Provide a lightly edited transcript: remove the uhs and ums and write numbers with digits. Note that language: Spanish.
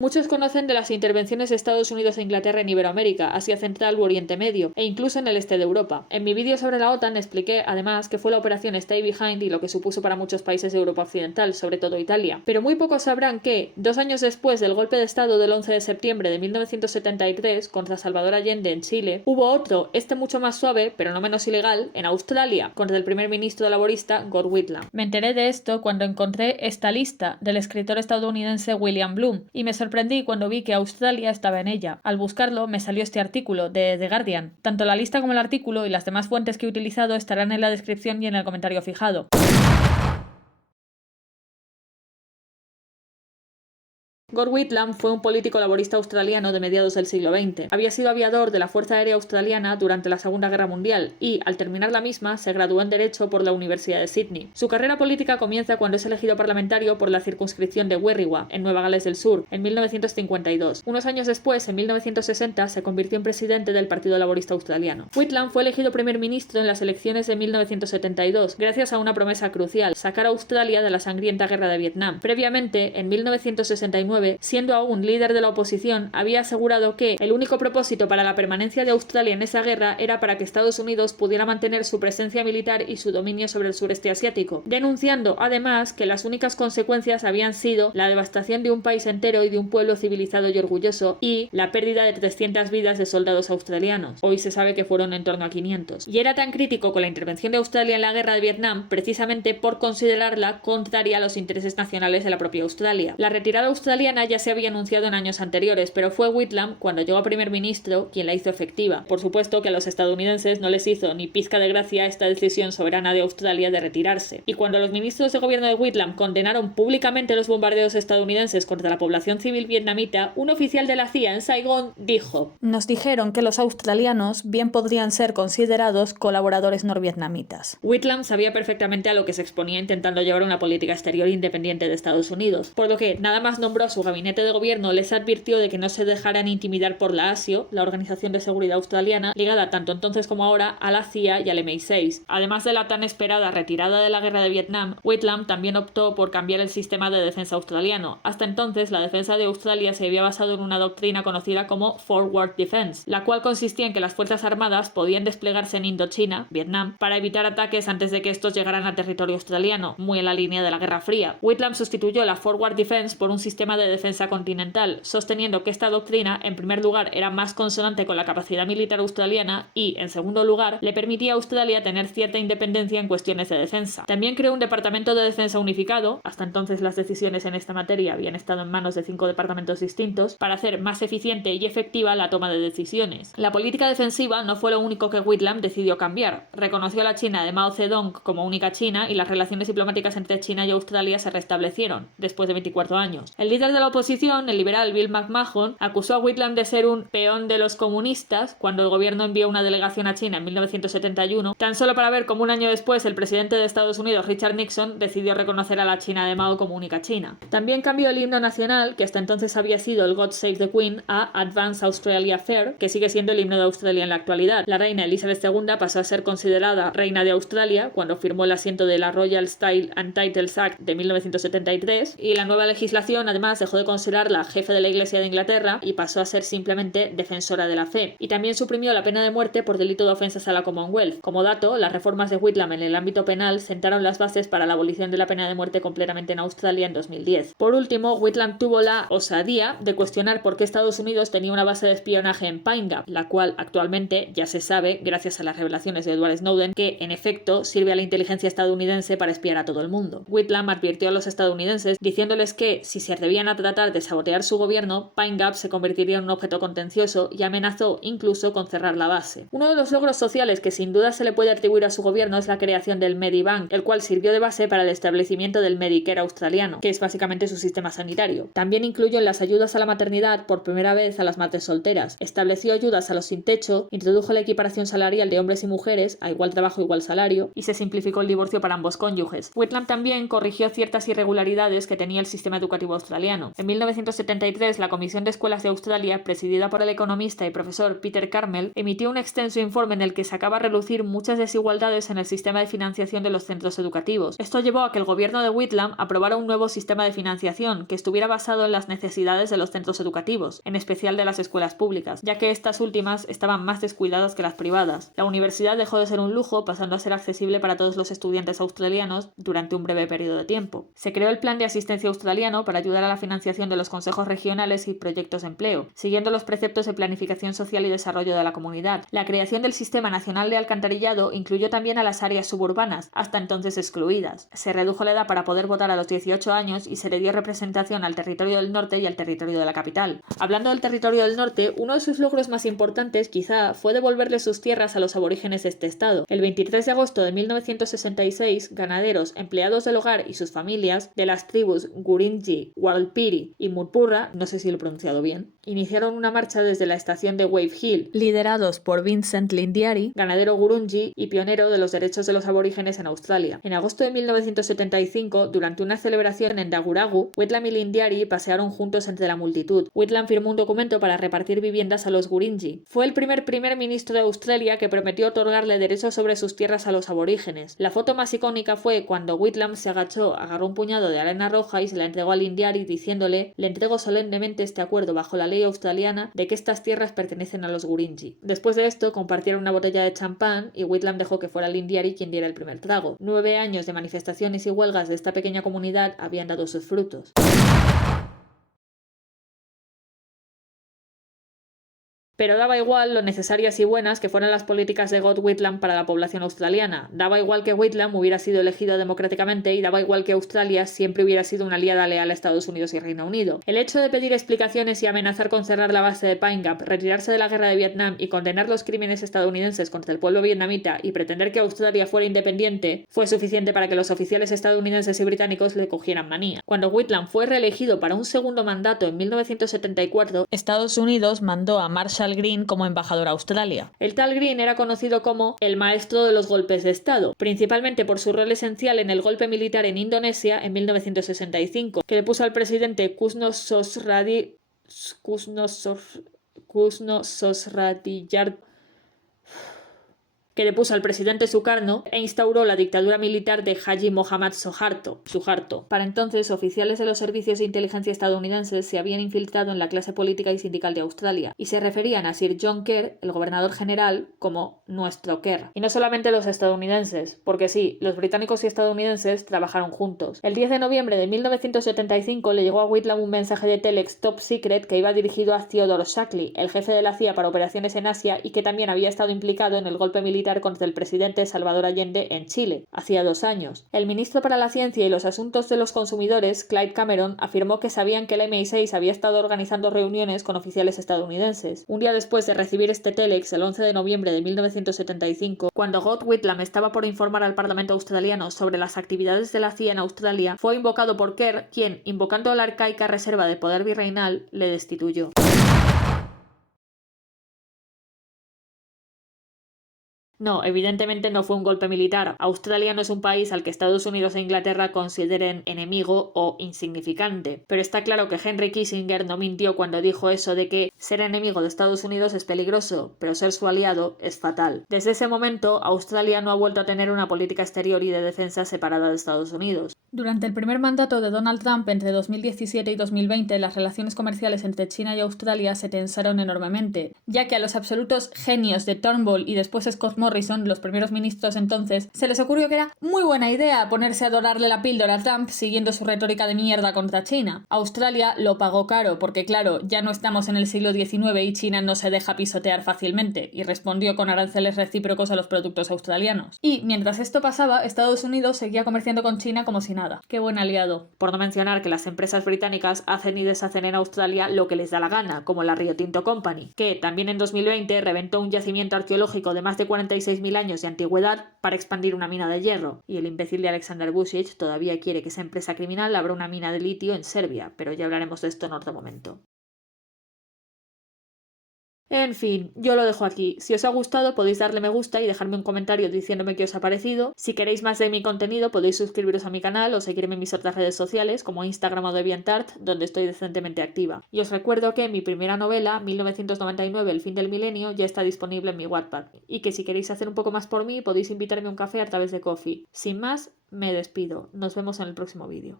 Muchos conocen de las intervenciones de Estados Unidos e Inglaterra en Iberoamérica, Asia Central u Oriente Medio, e incluso en el este de Europa. En mi vídeo sobre la OTAN expliqué, además, qué fue la operación Stay Behind y lo que supuso para muchos países de Europa Occidental, sobre todo Italia. Pero muy pocos sabrán que, 2 años después del golpe de Estado del 11 de septiembre de 1973 contra Salvador Allende en Chile, hubo otro, mucho más suave, pero no menos ilegal, en Australia, contra el primer ministro laborista Gough Whitlam. Me enteré de esto cuando encontré esta lista del escritor estadounidense William Bloom, y me sorprendí cuando vi que Australia estaba en ella. Al buscarlo me salió este artículo de The Guardian. Tanto la lista como el artículo y las demás fuentes que he utilizado estarán en la descripción y en el comentario fijado. Gough Whitlam fue un político laborista australiano de mediados del siglo XX. Había sido aviador de la Fuerza Aérea Australiana durante la Segunda Guerra Mundial y, al terminar la misma, se graduó en Derecho por la Universidad de Sydney. Su carrera política comienza cuando es elegido parlamentario por la circunscripción de Werriwa, en Nueva Gales del Sur, en 1952. Unos años después, en 1960, se convirtió en presidente del Partido Laborista Australiano. Whitlam fue elegido primer ministro en las elecciones de 1972, gracias a una promesa crucial: sacar a Australia de la sangrienta guerra de Vietnam. Previamente, en 1969, siendo aún líder de la oposición, había asegurado que el único propósito para la permanencia de Australia en esa guerra era para que Estados Unidos pudiera mantener su presencia militar y su dominio sobre el sureste asiático, denunciando además que las únicas consecuencias habían sido la devastación de un país entero y de un pueblo civilizado y orgulloso y la pérdida de 300 vidas de soldados australianos. Hoy se sabe que fueron en torno a 500. Y era tan crítico con la intervención de Australia en la guerra de Vietnam precisamente por considerarla contraria a los intereses nacionales de la propia Australia. La retirada australiana ya se había anunciado en años anteriores, pero fue Whitlam, cuando llegó a primer ministro, quien la hizo efectiva. Por supuesto que a los estadounidenses no les hizo ni pizca de gracia esta decisión soberana de Australia de retirarse. Y cuando los ministros de gobierno de Whitlam condenaron públicamente los bombardeos estadounidenses contra la población civil vietnamita, un oficial de la CIA en Saigón dijo: "Nos dijeron que los australianos bien podrían ser considerados colaboradores norvietnamitas". Whitlam sabía perfectamente a lo que se exponía intentando llevar una política exterior independiente de Estados Unidos, por lo que nada más nombró a su gabinete de gobierno les advirtió de que no se dejaran intimidar por la ASIO, la Organización de Seguridad Australiana, ligada tanto entonces como ahora a la CIA y al MI6. Además de la tan esperada retirada de la guerra de Vietnam, Whitlam también optó por cambiar el sistema de defensa australiano. Hasta entonces, la defensa de Australia se había basado en una doctrina conocida como Forward Defense, la cual consistía en que las fuerzas armadas podían desplegarse en Indochina, Vietnam, para evitar ataques antes de que estos llegaran a territorio australiano, muy en la línea de la Guerra Fría. Whitlam sustituyó la Forward Defense por un sistema de defensa continental, sosteniendo que esta doctrina, en primer lugar, era más consonante con la capacidad militar australiana y, en segundo lugar, le permitía a Australia tener cierta independencia en cuestiones de defensa. También creó un departamento de defensa unificado, hasta entonces las decisiones en esta materia habían estado en manos de 5 departamentos distintos, para hacer más eficiente y efectiva la toma de decisiones. La política defensiva no fue lo único que Whitlam decidió cambiar. Reconoció a la China de Mao Zedong como única China y las relaciones diplomáticas entre China y Australia se restablecieron, después de 24 años. El líder de la oposición, el liberal Bill McMahon, acusó a Whitlam de ser un peón de los comunistas cuando el gobierno envió una delegación a China en 1971, tan solo para ver cómo un año después el presidente de Estados Unidos, Richard Nixon, decidió reconocer a la China de Mao como única China. También cambió el himno nacional, que hasta entonces había sido el God Save the Queen, a Advance Australia Fair, que sigue siendo el himno de Australia en la actualidad. La reina Elizabeth II pasó a ser considerada reina de Australia cuando firmó el asiento de la Royal Style and Titles Act de 1973, y la nueva legislación además dejó de considerarla jefe de la Iglesia de Inglaterra y pasó a ser simplemente defensora de la fe. Y también suprimió la pena de muerte por delito de ofensas a la Commonwealth. Como dato, las reformas de Whitlam en el ámbito penal sentaron las bases para la abolición de la pena de muerte completamente en Australia en 2010. Por último, Whitlam tuvo la osadía de cuestionar por qué Estados Unidos tenía una base de espionaje en Pine Gap, la cual actualmente ya se sabe, gracias a las revelaciones de Edward Snowden, que en efecto sirve a la inteligencia estadounidense para espiar a todo el mundo. Whitlam advirtió a los estadounidenses diciéndoles que si se atrevían a tratar de sabotear su gobierno, Pine Gap se convertiría en un objeto contencioso y amenazó incluso con cerrar la base. Uno de los logros sociales que sin duda se le puede atribuir a su gobierno es la creación del Medibank, el cual sirvió de base para el establecimiento del Medicare australiano, que es básicamente su sistema sanitario. También incluyó en las ayudas a la maternidad por primera vez a las madres solteras, estableció ayudas a los sin techo, introdujo la equiparación salarial de hombres y mujeres a igual trabajo igual salario y se simplificó el divorcio para ambos cónyuges. Whitlam también corrigió ciertas irregularidades que tenía el sistema educativo australiano. australiano. En 1973, la Comisión de Escuelas de Australia, presidida por el economista y profesor Peter Carmel, emitió un extenso informe en el que sacaba a relucir muchas desigualdades en el sistema de financiación de los centros educativos. Esto llevó a que el gobierno de Whitlam aprobara un nuevo sistema de financiación que estuviera basado en las necesidades de los centros educativos, en especial de las escuelas públicas, ya que estas últimas estaban más descuidadas que las privadas. La universidad dejó de ser un lujo, pasando a ser accesible para todos los estudiantes australianos durante un breve periodo de tiempo. Se creó el Plan de Asistencia Australiano para ayudar a la financiación de los consejos regionales y proyectos de empleo, siguiendo los preceptos de planificación social y desarrollo de la comunidad. La creación del Sistema Nacional de Alcantarillado incluyó también a las áreas suburbanas, hasta entonces excluidas. Se redujo la edad para poder votar a los 18 años y se le dio representación al territorio del norte y al territorio de la capital. Hablando del territorio del norte, uno de sus logros más importantes quizá fue devolverle sus tierras a los aborígenes de este estado. El 23 de agosto de 1966, ganaderos, empleados del hogar y sus familias de las tribus Gurindji, Warlpiri y Murpurra, no sé si lo he pronunciado bien, iniciaron una marcha desde la estación de Wave Hill, liderados por Vincent Lindiari, ganadero Gurunji y pionero de los derechos de los aborígenes en Australia. En agosto de 1975, durante una celebración en Daguragu, Whitlam y Lindiari pasearon juntos entre la multitud. Whitlam firmó un documento para repartir viviendas a los Gurindji. Fue el primer ministro de Australia que prometió otorgarle derechos sobre sus tierras a los aborígenes. La foto más icónica fue cuando Whitlam se agachó, agarró un puñado de arena roja y se la entregó a Lindiari diciéndole: «Le entrego solemnemente este acuerdo bajo la ley australiana de que estas tierras pertenecen a los Gurindji». Después de esto, compartieron una botella de champán y Whitlam dejó que fuera Lindiari quien diera el primer trago. 9 años de manifestaciones y huelgas de esta pequeña comunidad habían dado sus frutos. Pero daba igual lo necesarias y buenas que fueran las políticas de God Whitlam para la población australiana. Daba igual que Whitlam hubiera sido elegido democráticamente y daba igual que Australia siempre hubiera sido una aliada leal a Estados Unidos y Reino Unido. El hecho de pedir explicaciones y amenazar con cerrar la base de Pine Gap, retirarse de la guerra de Vietnam y condenar los crímenes estadounidenses contra el pueblo vietnamita y pretender que Australia fuera independiente fue suficiente para que los oficiales estadounidenses y británicos le cogieran manía. Cuando Whitlam fue reelegido para un segundo mandato en 1974, Estados Unidos mandó a Marshall Green como embajador a Australia. El tal Green era conocido como el maestro de los golpes de Estado, principalmente por su rol esencial en el golpe militar en Indonesia en 1965, que le puso al presidente Kusno Sosradiyar que depuso al presidente Sukarno e instauró la dictadura militar de Haji Mohammad Suharto. Para entonces, oficiales de los servicios de inteligencia estadounidenses se habían infiltrado en la clase política y sindical de Australia, y se referían a Sir John Kerr, el gobernador general, como nuestro Kerr. Y no solamente los estadounidenses, porque sí, los británicos y estadounidenses trabajaron juntos. El 10 de noviembre de 1975 le llegó a Whitlam un mensaje de Telex Top Secret que iba dirigido a Theodore Shackley, el jefe de la CIA para operaciones en Asia y que también había estado implicado en el golpe militar contra el presidente Salvador Allende en Chile, hacía 2 años. El ministro para la Ciencia y los Asuntos de los Consumidores, Clyde Cameron, afirmó que sabían que el MI6 había estado organizando reuniones con oficiales estadounidenses. Un día después de recibir este telex, el 11 de noviembre de 1975, cuando God Whitlam estaba por informar al Parlamento australiano sobre las actividades de la CIA en Australia, fue invocado por Kerr, quien, invocando la arcaica reserva de poder virreinal, le destituyó. No, evidentemente no fue un golpe militar. Australia no es un país al que Estados Unidos e Inglaterra consideren enemigo o insignificante. Pero está claro que Henry Kissinger no mintió cuando dijo eso de que ser enemigo de Estados Unidos es peligroso, pero ser su aliado es fatal. Desde ese momento, Australia no ha vuelto a tener una política exterior y de defensa separada de Estados Unidos. Durante el primer mandato de Donald Trump entre 2017 y 2020, las relaciones comerciales entre China y Australia se tensaron enormemente, ya que a los absolutos genios de Turnbull y después Scott Morrison, los primeros ministros entonces, se les ocurrió que era muy buena idea ponerse a dorarle la píldora a Trump siguiendo su retórica de mierda contra China. Australia lo pagó caro porque, claro, ya no estamos en el siglo XIX y China no se deja pisotear fácilmente, y respondió con aranceles recíprocos a los productos australianos. Y, mientras esto pasaba, Estados Unidos seguía comerciando con China como si nada. Qué buen aliado. Por no mencionar que las empresas británicas hacen y deshacen en Australia lo que les da la gana, como la Rio Tinto Company, que también en 2020 reventó un yacimiento arqueológico de más de 46.000 años de antigüedad para expandir una mina de hierro. Y el imbécil de Alexander Vučić todavía quiere que esa empresa criminal abra una mina de litio en Serbia, pero ya hablaremos de esto en otro momento. En fin, yo lo dejo aquí. Si os ha gustado podéis darle me gusta y dejarme un comentario diciéndome qué os ha parecido. Si queréis más de mi contenido podéis suscribiros a mi canal o seguirme en mis otras redes sociales como Instagram o DeviantArt, donde estoy decentemente activa. Y os recuerdo que mi primera novela, 1999, El fin del milenio, ya está disponible en mi Wattpad. Y que si queréis hacer un poco más por mí podéis invitarme a un café a través de Ko-fi. Sin más, me despido. Nos vemos en el próximo vídeo.